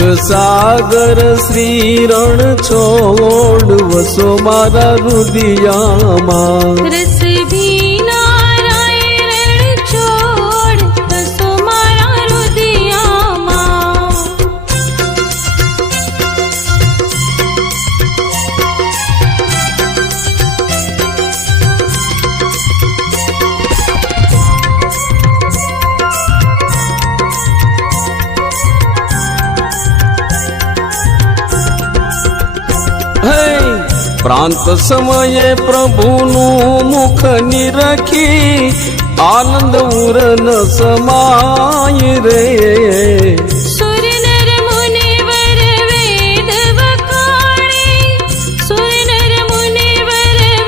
સુખ સાગર શ્રી રણ છોડ વસો મારા રુદિયામાં રસ ભીનારાય રણ છોડ વસો મારા રુદિયામાં પ્રાંત સમયે પ્રભુનું મુખ નિરખી આનંદ ઉર ન સમાય રે